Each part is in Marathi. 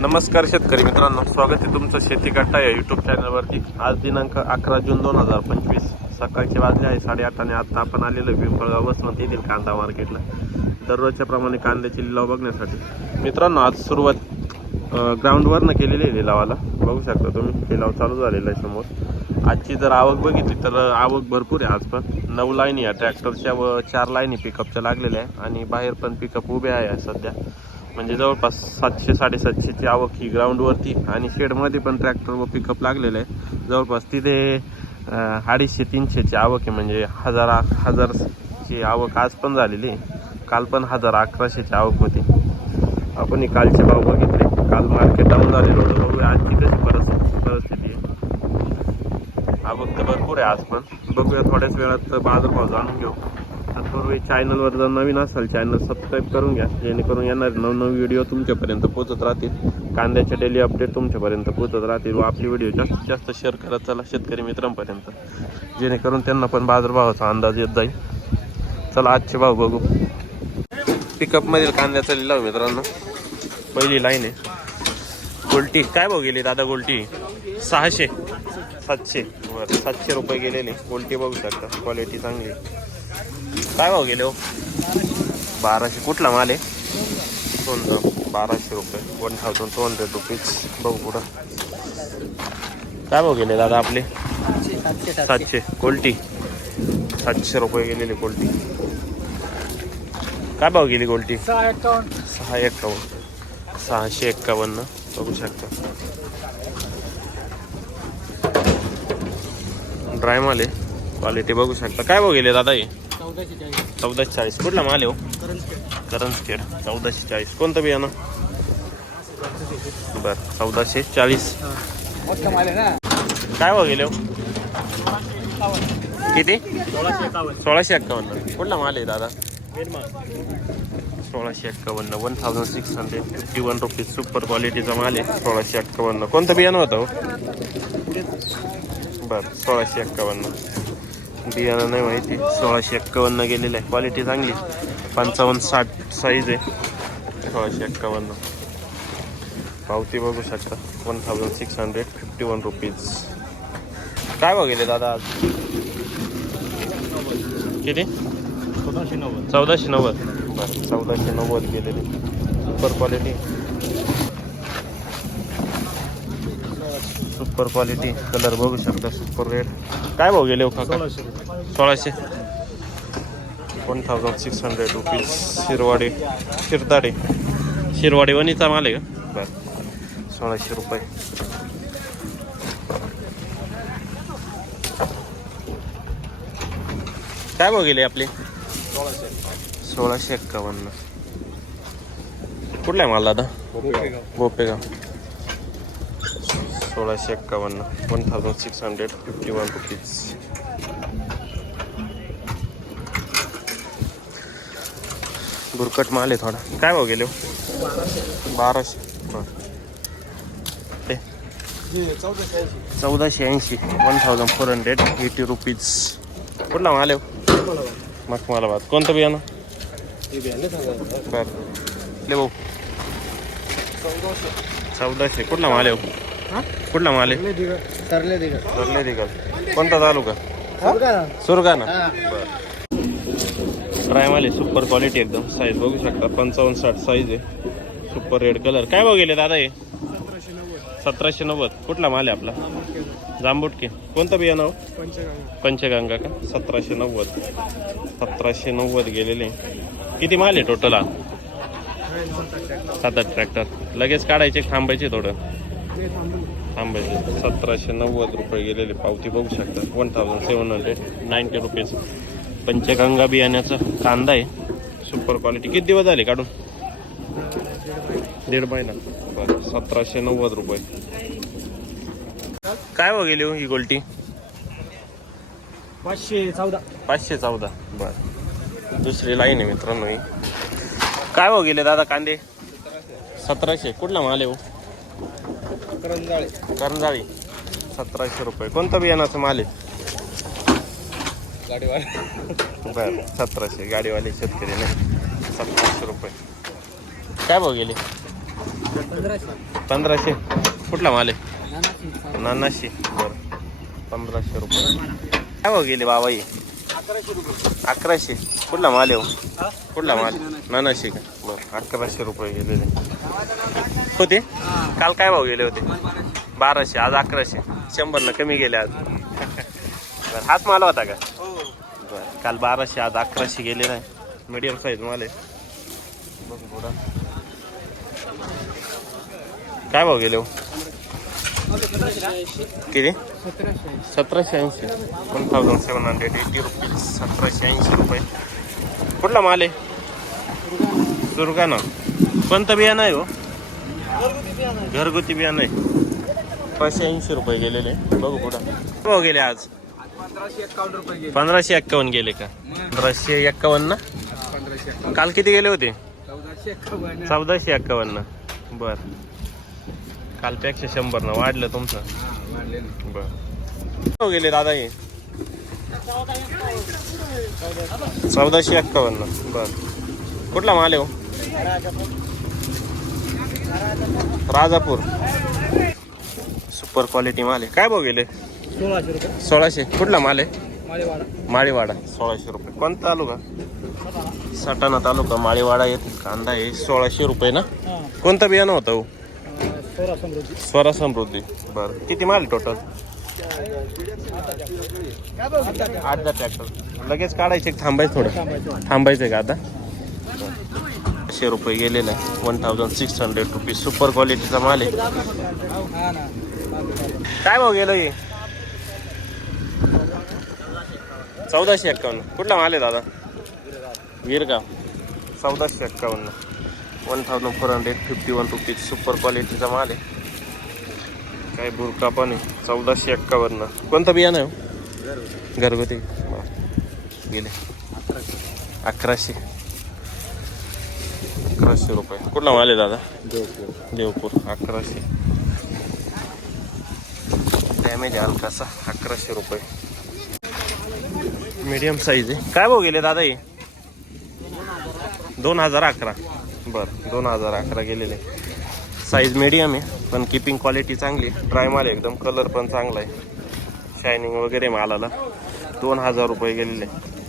नमस्कार शेतकरी मित्रांनो स्वागत आहे तुमचं शेती कट्टा या युट्यूब चॅनलवरती आज दिनांक अकरा जून दोन हजार पंचवीस. सकाळचे वाजले आहे साडेआठ आणि आता आपण आलेलो पिंपळगाव वसमत येथील कांदा मार्केटला. दररोजच्या प्रमाणे कांद्याची लिलाव बघण्यासाठी. मित्रांनो आज सुरुवात ग्राउंडवरनं केलेली आहे लिलावाला. बघू शकता तुम्ही लिलाव चालू झालेला आहे समोर. आजची जर आवक बघितली तर आवक भरपूर आहे आज पण. नऊ लाईनी या ट्रॅक्टरच्या व चार लाईनी पिकअपच्या लागलेल्या आहे आणि बाहेर पण पिकअप उभे आहे सध्या. म्हणजे जवळपास सातशे साडेसातशेची आवक ही ग्राउंडवरती आणि शेडमध्ये पण ट्रॅक्टर व पिकअप लागलेलं आहे जवळपास तिथे अडीचशे तीनशेची आवक आहे. म्हणजे हजार हजारची आवक आज पण झालेली आहे. काल पण हजार अकराशेची आवक होती. आपण कालचे भाव बघितले. काल मार्केट डाऊन झालेलं होतं. बघूया आजची कशी परिस्थिती परिस्थिती आहे. आवक तर भरपूर आहे आज पण. बघूया थोड्याच वेळात बाजारभाव जाणून घेऊ. तत्पूर्वी चॅनलवर जर नवीन असाल चॅनल सबस्क्राईब करून घ्या. जेणेकरून येणार नवनवीन व्हिडिओ तुमच्यापर्यंत पोहोचत राहतील. कांद्याचे डेली अपडेट तुमच्यापर्यंत पोहोचत राहतील व आपली व्हिडिओ जास्तीत जास्त शेअर करत चला शेतकरी मित्रांपर्यंत. जेणेकरून त्यांना पण बाजारभावाचा अंदाज येत जाईल. चला आजचे भाव बघू. पिकअपमधील कांद्याचा लिलाव मित्रांनो. पहिली लाईन आहे. गोल्टी काय भाव गेली दादा गोल्टी? सहाशे. सातशे. बरं सातशे रुपये गेलेले. गोल्टी बघू शकता. क्वालिटी चांगली काय भाव गेले हो? बाराशे. कुठला माल आहे? सोनचं बाराशे रुपये. One thousand two hundred rupees. बघू पुढं. काय भाव गेले दादा आपले? सातशे. कोल्टी. सातशे रुपये गेलेली कोल्टी. काय भाव गेली कोल्टी? सहा एक्कावन्न सहा एक्कावन्न सहाशे एक्कावन्न बघू शकता. ड्राय माल आहे. क्वालिटी बघू शकता. काय भाव गेले दादा हे? चौदाशे चाळीस. कुठला माल आहे हो? करंजखेड. चौदाशे चाळीस. कोणतं बियाणं? बरं चौदाशे चाळीस. माल काय भाव गेले हो? किती? सोळाशे एकावन्न. एक्कावन्न कुठला माल आहे दादा? सोळाशे एक्कावन्न one thousand six hundred fifty one rupees super क्वालिटीचा माल आहे. सोळाशे एक्कावन्न कोणतं बियाणं होतं हो? बरं सोळाशे एक्कावन्न बियाणं नाही माहिती. सोळाशे एक्कावन्न गेलेलं आहे. क्वालिटी चांगली पंचावन्न साठ साईज आहे. सोळाशे एक्कावन्न. पावती बघू शकता. One thousand six hundred fifty one rupees काय बघितले दादा आज? किती? चौदाशे नव्वद. चौदाशे नव्वद बरं चौदाशे नव्वद गेलेले. Super quality super quality colour बघू शकता. सुपर रेड काय भाव गेले हो काका? सोळाशे. One thousand six hundred rupees Shirwadi Shirdade. Shirwadi वणीचा माल आहे का? बरं. सोळाशे रुपये. काय भाव गेले आपले? सोळाशे सोळाशे एक्कावन्न कुठला आहे माल दादा? गोपेगाव सोळाशे एक्कावन्न one thousand six hundred fifty one rupees बुरकट माल आहे थोडा. काय भाव गेले हो? बाराशे. बरं. ते? चौदाशे ऐंशी one thousand four hundred eighty rupees कुठला माल आहे हो? मखमालाबाद. कोणतं बियाणं? बरं. ले भाऊ. चौदाशे. कुठला माल आहे हो? कुठला माल आहे? सरले दिघ. सरले कोणता तालुका? सुरगा ना ड्राय माल आहे सुपर क्वालिटी एकदम. साईज बघू शकता. पंचावन्न साठ साईज आहे. सुपर रेड कलर काय भाव गेले दादा हे? सतराशे नव्वद. कुठला माल आहे आपला? जांबुटके. कोणतं बियाणं हो? पंचगंगा पंचगंगा का? सतराशे नव्वद. सतराशे नव्वद गेलेले. किती माल आहे टोटल हा? सात आठ ट्रॅक्टर लगेच काढायचे थांबायचे थोडं. थांबायचे. सतराशे नव्वद रुपये गेलेले पावती बघू शकता. One thousand seven hundred ninety rupees Panchganga बियाण्याचा कांदा आहे. सुपर क्वालिटी किती दिवस झाले काढून? दीड महिना. बरं सतराशे नव्वद रुपये. काय हो गेली हो ही गोल्टी? पाचशे चौदा. पाचशे चौदा. बर. दुसरी लाईन आहे मित्रांनो ही. काय भाव गेले दादा कांदे? सतराशे. कुठला माल आहे हो? करंजाळे. करंजाळी. सतराशे रुपये. कोणतं बियाणाचं माल आहे? गाडीवाले. बरं सतराशे. गाडीवाले शेतकरी नाही. सतराशे रुपये. काय भाव गेले? पंधराशे. कुठला माल आहे? नानाशे बरं. पंधराशे रुपये. काय भाव गेले बाबा हे अकराशे. कुठला माल आहे हो? कुठला माल? नानाशे. का? बरं अकराशे रुपये गेलेले होते? काल काय भाव गेले होते? बाराशे. आज अकराशे. शंभर न कमी गेले आज. बरं हाच माल होता का? हो. बरं काल बाराशे आज अकराशे गेले नाही. मीडियम साईज माल आहे. काय भाव गेले हो? किती? सतराशे. ऐंशी. One thousand seven hundred eighty rupees सतराशे ऐंशी रुपये. कुठला माल आहे? सुरगाणा कोणतं बियाणं आहे हो? घरगुती बियाणं आहे. पाचशे ऐंशी रुपये गेलेले. बघू पुढं हो गेले आज? पंधराशे एक्कावन्न गेले का? पंधराशे एक्कावन्न ना काल किती गेले होते? चौदाशे एकावन्न. चौदाशे एक्कावन्न बर. कालपेक्षा शंभर ना वाढलं तुमचं. हा बर. हो गेले दादा हे? चौदाशे एक्कावन्न. बर. कुठला माल आहे हो? राजापूर. सुपर क्वालिटी माल आहे. काय भाव गेले? सोळाशे रुपये. सोळाशे. कुठला माल आहे? माळेवाडा. माळीवाडा. सोळाशे रुपये. कोणता तालुका? सटाणा तालुका माळीवाडा येथे कांदा आहे. सोळाशे रुपये ना? हां. कोणतं बियाणं होतं हो? स्वरा समृद्धी बरं. किती माल टोटल आठ दहा ट्रॅक्टर लगेच काढायचे थांबायचं थोडं? थांबायचं का आता? पाचशे रुपये गेलेला आहे one thousand six hundred rupees super क्वालिटीचा माल आहे. काय भाव गेलं हे? चौदाशे एक्कावन्न. कुठला माल आहे दादा? वीरगाव. चौदाशे एक्कावन्न. One thousand four hundred fifty one rupees super क्वालिटीचा माल आहे. काय बुरका पण आहे. चौदाशे एक्कावन्न. कोणतं बियाणं आहे हो? घरगुती. गेले. अकराशे. अकराशे रुपये. कुठला माल आहे दादा? देवपूर. अकराशे. डॅमेज आहे हलकासा. अकराशे रुपये. मीडियम साईज आहे. काय भाव गेले दादा हे? दोन हजार अकरा. बरं दोन हजार अकरा गेलेले. साईज मीडियम आहे पण किपिंग क्वालिटी चांगली. ड्राय माल आहे एकदम कलर पण चांगला आहे. शायनिंग वगैरे मालाला. दोन हजार रुपये गेलेले.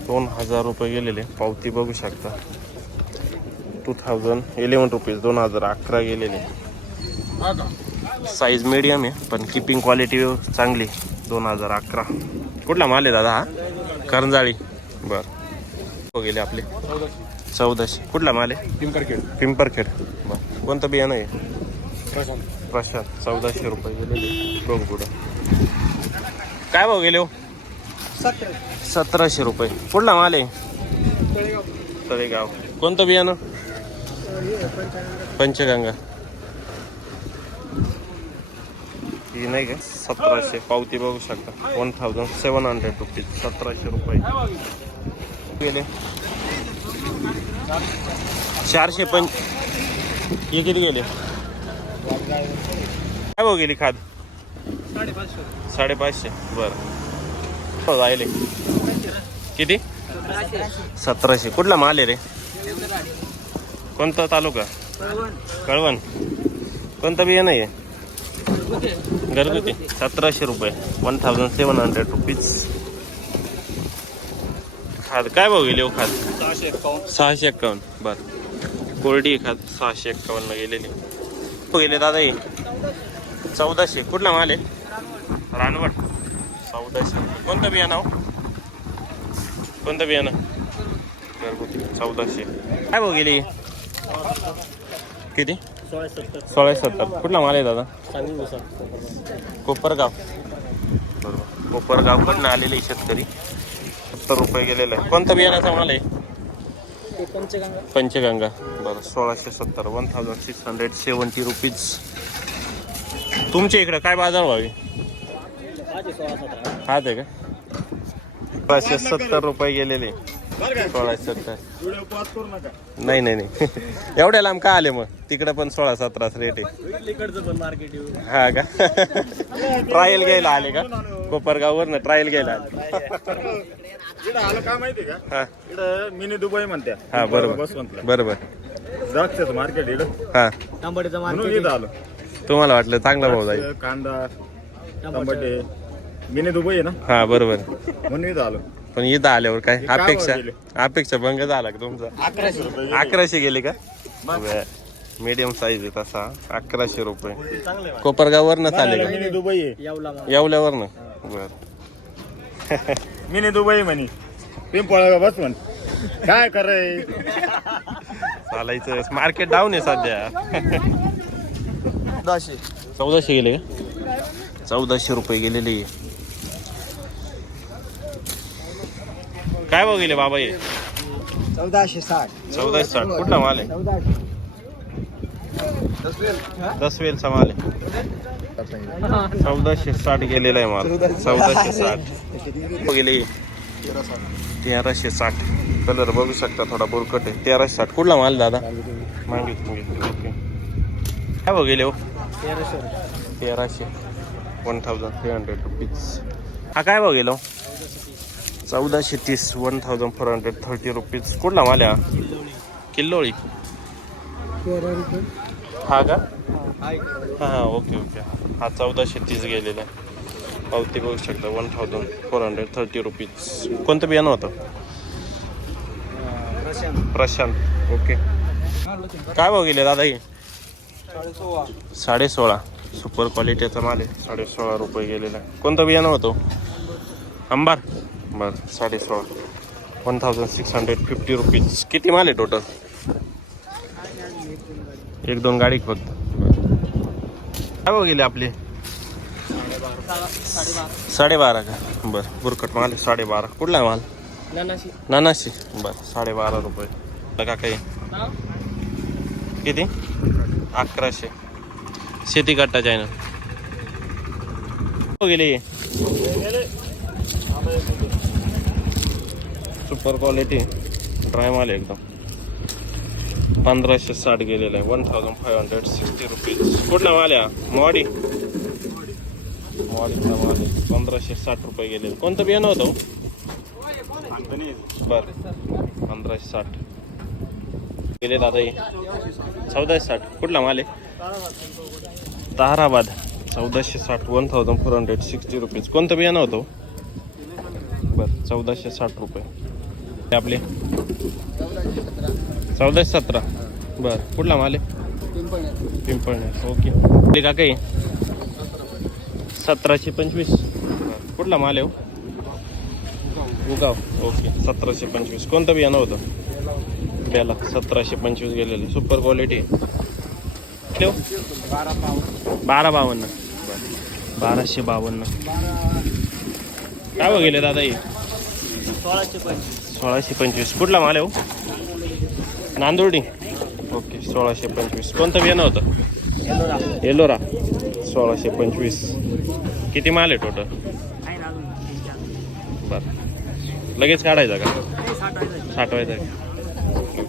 दोन हजार रुपये गेलेले. पावती बघू शकता. टू थाउजंड इलेवन रुपीज दोन हजार अकरा गेलेले. साईज मीडियम आहे पण किपिंग क्वालिटी चांगली. दोन हजार अकरा. कुठला माल आहे दादा हा? करंजाळी. बरं. हो गेले आपले. चौदाशे. कुठला माल आहे? पिंपरखेड. पिंपरखेड. बर. कोणतं बियाणं आहे? प्रशांत. चौदाशे रुपये बघ पुढं. काय भाव गेले हो? सतरा. सतराशे रुपये. कुठला माल आहे? तळेगाव. तळेगाव. कोणतं बियाणं? पंचगंगा. ही नाही का? सतराशे. पावती बघू शकता. One thousand seven hundred rupees सतराशे रुपये. गेले. चारशे पण. हे किती गेले? काय भाऊ गेली खाद? साडेपाचशे. साडेपाचशे बरं. हो किती? सतराशे. कुठला माल आहे रे? कोणता तालुका? कळवण. कोणतं नाही आहे घरगुती. सतराशे रुपये. One thousand seven hundred rupees खाद काय भाव गेले हो खाद सहाशे एकावन्न. सहाशे एक्कावन्न बर. कोरडी खाद सहाशे एक्कावन्न गेलेली. गेले दादा हे चौदाशे. कुठला माल आहे? रानवड. चौदाशे. कोणतं बियाणं हो? कोणतं बियाणं? घरगुती. चौदाशे. काय भाव गेली? किती? सोळा सत्तर सोळा सत्तर कुठला माल आहे दादा? कोपरगाव. बरोबर. कोपरगावकडनं आलेले शेतकरी. सत्तर रुपये गेलेलं आहे कोणतं बियाण्याचा माल आहे पंचगंगा. पंचगंगा. बरं सोळाशे सत्तर one thousand six hundred seventy rupees तुमच्या इकडं काय बाजार व्हावी हा ते का? सोळाशे सत्तर रुपये गेलेले. सोळाशे सत्तर. नाही नाही नाही. एवढ्या लांब का आले मग? तिकडं पण सोळा सतराच रेट आहे. हा का? ट्रायल घ्यायला आले का? कोपरगाववरनं ट्रायल घ्यायला आले. इकडं आलं काय माहिती का? हा. इकडं मिनी दुबई म्हणत्या. हा बरोबर. बसवंतला बरोबर. द्राक्षाचं मार्केट इकडं. हा. म्हणून मार्केट इथं आलो. तुम्हाला वाटलं चांगला भाव जाईल. द्राक्ष, कांदा टमाटे मिनी दुबई आहे ना? हा बरोबर. म्हणून इथं आलो. पण इथं आल्यावर काय? काय अपेक्षा? भाव गेले? अपेक्षा भंग झाला का तुमचा? अकराशे रुपये अकराशे गेले का? मीडियम साईज आहे तसा. अकराशे रुपये. चांगले कोपरगाववरनं चालले का? मिनी दुबई आहे. येवला येवल्यावरनं बर. मिनी दुबई म्हणी. पिंपळा बस म्हण. काय कराय चालायचं. मार्केट डाऊन आहे सध्या. दहाशे चौदाशे गेले का? चौदाशे रुपये गेलेले. काय भाव गेले बाबा हे? चौदाशे साठ. चौदाशे साठ. कुठला माल आहे? चौदाशे. दस वेलचा माल आहे. चौदाशे साठ गेलेला आहे माल. चौदाशे साठ. गेले तेराशे साठ. कलर बघू शकता थोडा बुरकट आहे. तेराशे साठ. कुठला माल दादा? मागे ओके. काय बघेल गेले हो? तेराशे. तेराशे one thousand three hundred rupees हा काय बघेल गेलो हो? चौदाशे तीस. One thousand four hundred thirty rupees कुठला माल आहे किल्लोळी. हा का? हां हा ओके ओके. हा चौदाशे तीस गेलेला. आहे पावती बघू शकता one thousand four hundred thirty rupees कोणतं बियाणं होतं? प्रशांत. ओके काय भाव गेले दादा हे? साडे सोळा सुपर क्वालिटीचा माल आहे. साडे सोळा रुपये गेलेला आहे. कोणतं बियाणं होतो? अंबार. बरं साडे सोळा one thousand six hundred fifty rupees किती माल आहे टोटल एक दोन गाडी फक्त. काय भाव गेले आपले? साडेबारा का? बरं बुरकट माल आहे, साडेबारा. कुठला माल? नानाशी. बरं साडेबारा रुपये. का काही. किती? अकराशे. शेती कट्टाच्या आहे ना हो गेले. सुपर क्वालिटी ड्राय माल एकदम. पंधराशे साठ गेलेला आहे. One thousand five hundred sixty rupees कुठला माल आहे हा? मॉडी माल पंधराशे साठ रुपये गेले कोणतं बियाणं होतं हो? बरं बर. पंधराशे साठ. गेले दादा चौदाशे साठ. कुठला माल आहे? ताराबाद. चौदाशे साठ. One thousand four hundred sixty rupees कोणतं बियाणं होतं हो? बरं. चौदाशे साठ रुपये. आपले? चौदाशे सतरा. बरं. कुठला माल आहे? पिंपळणे ओके. ते का काही सतराशे पंचवीस. कुठला माल आहे हो? उगाव. ओके सतराशे पंचवीस. कोणतं बियाणं होतं? बेला सतराशे पंचवीस गेलेलं. सुपर क्वालिटी ठेव. बारा बावन्न. बरं. बाराशे बावन्न. काय गेले दादा हे? सोळाशे पंचवीस. सोळाशे पंचवीस कुठला माल आहे हो? नांदुर्डी. ओके सोळाशे पंचवीस. कोणतं बियाणं होतं? एलोरा. सोळाशे पंचवीस. किती माल आहे टोटल बरं. लगेच काढायचा का? साठवायचा का